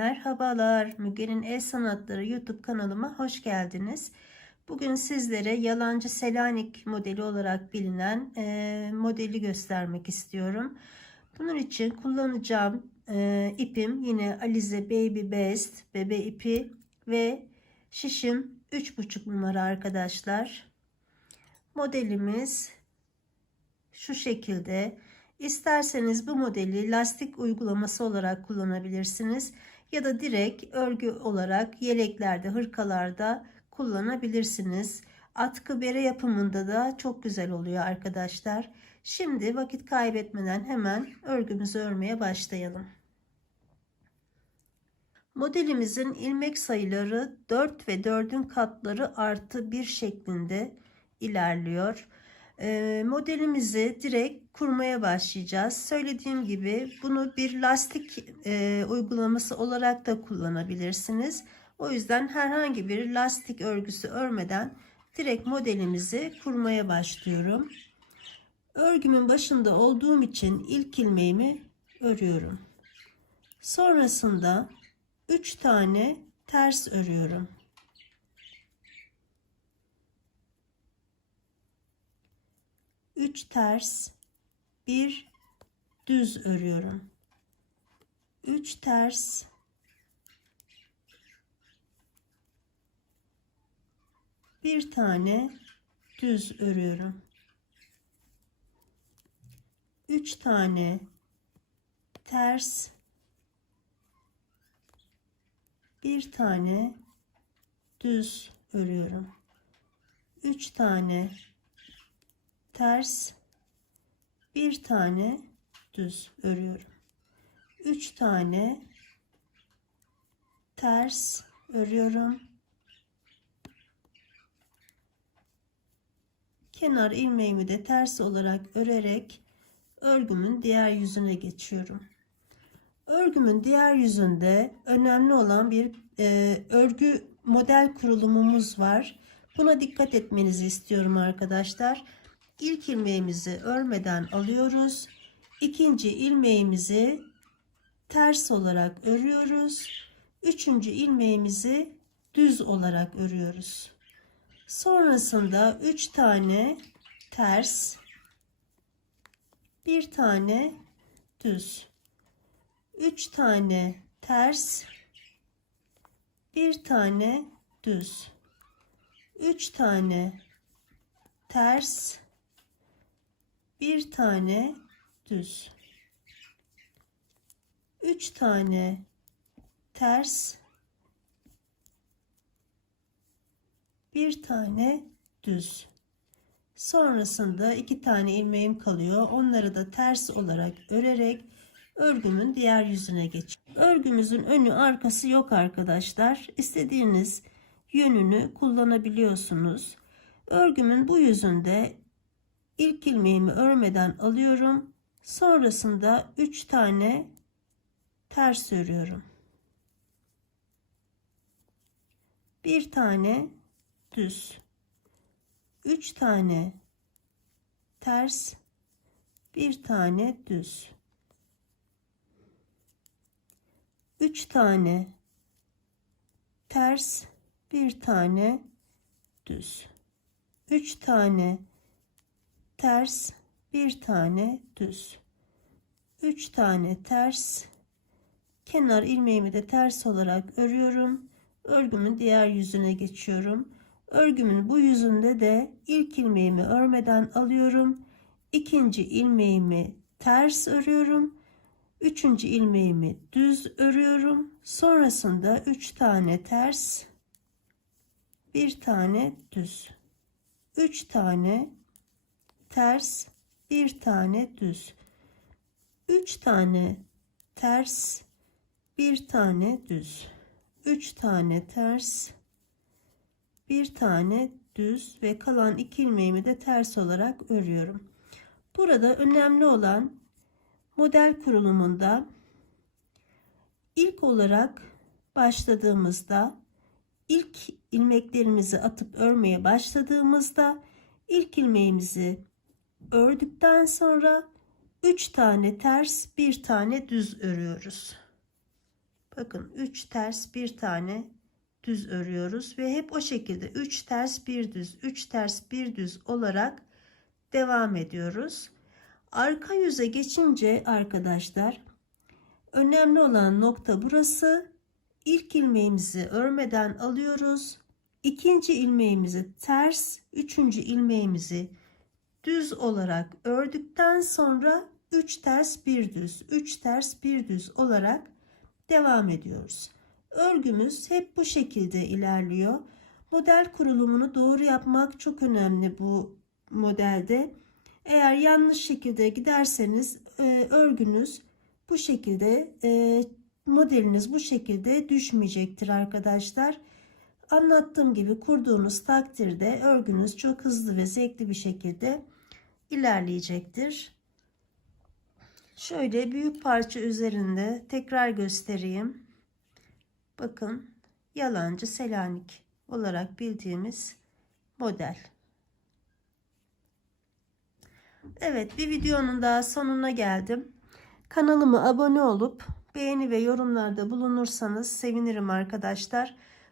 Merhabalar, Müge'nin El Sanatları YouTube kanalıma hoş geldiniz. Bugün sizlere yalancı Selanik modeli olarak bilinen e, modeli göstermek istiyorum. Bunun için kullanacağım e, ipim yine Alize Baby Best bebe ipi ve şişim 3,5 numara arkadaşlar. Modelimiz şu şekilde. İsterseniz bu modeli lastik uygulaması olarak kullanabilirsiniz ya da direkt örgü olarak yeleklerde, hırkalarda kullanabilirsiniz. Atkı bere yapımında da çok güzel oluyor arkadaşlar. Şimdi vakit kaybetmeden hemen örgümüzü örmeye başlayalım. Modelimizin ilmek sayıları 4 ve 4'ün katları artı 1 şeklinde ilerliyor. Ee, modelimizi direkt kurmaya başlayacağız. Söylediğim gibi bunu bir lastik e, uygulaması olarak da kullanabilirsiniz. O yüzden herhangi bir lastik örgüsü örmeden direkt modelimizi kurmaya başlıyorum. Örgümün başında olduğum için ilk ilmeğimi örüyorum. Sonrasında 3 tane ters örüyorum. 3 ters, 1 düz örüyorum. 3 ters, bir tane düz örüyorum. 3 tane ters, bir tane düz örüyorum. 3 tane ters bir tane düz örüyorum. 3 tane ters örüyorum. Kenar ilmeğimi de ters olarak örerek örgümün diğer yüzüne geçiyorum. Örgümün diğer yüzünde önemli olan bir e, örgü model kurulumumuz var. Buna dikkat etmenizi istiyorum arkadaşlar. İlk ilmeğimizi örmeden alıyoruz. İkinci ilmeğimizi ters olarak örüyoruz. Üçüncü ilmeğimizi düz olarak örüyoruz. Sonrasında üç tane ters, bir tane düz, üç tane ters, bir tane düz, üç tane ters, bir tane düz. Üç tane ters. Bir tane düz. Sonrasında iki tane ilmeğim kalıyor. Onları da ters olarak örerek örgümün diğer yüzüne geç. Örgümüzün önü arkası yok arkadaşlar. İstediğiniz yönünü kullanabiliyorsunuz. Örgümün bu yüzünde ilk ilmeğimi örmeden alıyorum. Sonrasında 3 tane ters örüyorum. Bir tane düz. 3 tane ters, bir tane düz. 3 tane ters, bir tane düz. 3 tane ters bir tane düz. 3 tane ters. Kenar ilmeğimi de ters olarak örüyorum. Örgümün diğer yüzüne geçiyorum. Örgümün bu yüzünde de ilk ilmeğimi örmeden alıyorum. İkinci ilmeğimi ters örüyorum. Üçüncü ilmeğimi düz örüyorum. Sonrasında 3 tane ters bir tane düz. 3 tane ters bir tane düz. 3 tane ters bir tane düz. 3 tane ters bir tane düz ve kalan iki ilmeğimi de ters olarak örüyorum. Burada önemli olan model kurulumunda ilk olarak başladığımızda ilk ilmeklerimizi atıp örmeye başladığımızda ilk ilmeğimizi ördükten sonra 3 tane ters bir tane düz örüyoruz Bakın 3 ters bir tane düz örüyoruz ve hep o şekilde 3 ters bir düz 3 ters bir düz olarak devam ediyoruz. Arka yüze geçince arkadaşlar önemli olan nokta burası. İlk ilmeğimizi örmeden alıyoruz. İkinci ilmeğimizi ters, üçüncü ilmeğimizi düz olarak ördükten sonra 3 ters bir düz, 3 ters bir düz olarak devam ediyoruz. Örgümüz hep bu şekilde ilerliyor. Model kurulumunu doğru yapmak çok önemli bu modelde. Eğer yanlış şekilde giderseniz e, örgünüz bu şekilde e, modeliniz bu şekilde düşmeyecektir arkadaşlar. Anlattığım gibi kurduğunuz takdirde örgünüz çok hızlı ve zevkli bir şekilde ilerleyecektir. Şöyle büyük parça üzerinde tekrar göstereyim. Bakın yalancı Selanik olarak bildiğimiz model. Evet bir videonun daha sonuna geldim. Kanalıma abone olup beğeni ve yorumlarda bulunursanız sevinirim arkadaşlar.